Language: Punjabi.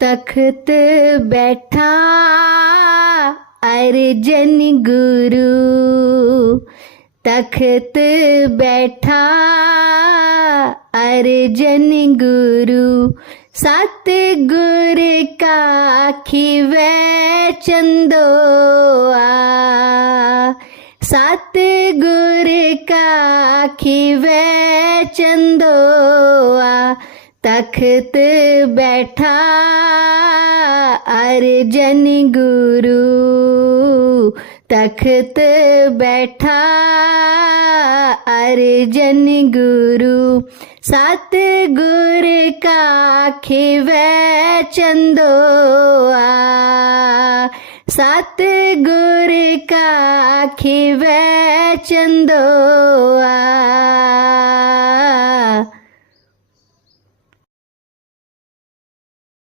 ਤਖਤ ਬੈਠਾ, ਅਰਜਨ ਗੁਰੂ। ਤਖਤ ਬੈਠਾ, ਅਰਜਨ ਗੁਰੂ। ਸਤ ਗੁਰ ਕਾ ਖਿਵੈ ਚੰਦੋਆ। ਸਤ ਗੁਰ ਕਾ ਖਿਵੈ ਚੰਦੋਆ। ਤਖਤ ਬੈਠਾ ਅਰਜਨ ਗੁਰੂ। ਤਖਤ ਬੈਠਾ ਅਰਜਨ ਗੁਰੂ। ਸਤ ਗੁਰ ਕਾ ਖਿਵੈ ਚੰਦੋਆ। ਸਤ ਗੁਰ ਕਾ ਖਿਵੈ ਚੰਦੋਆ।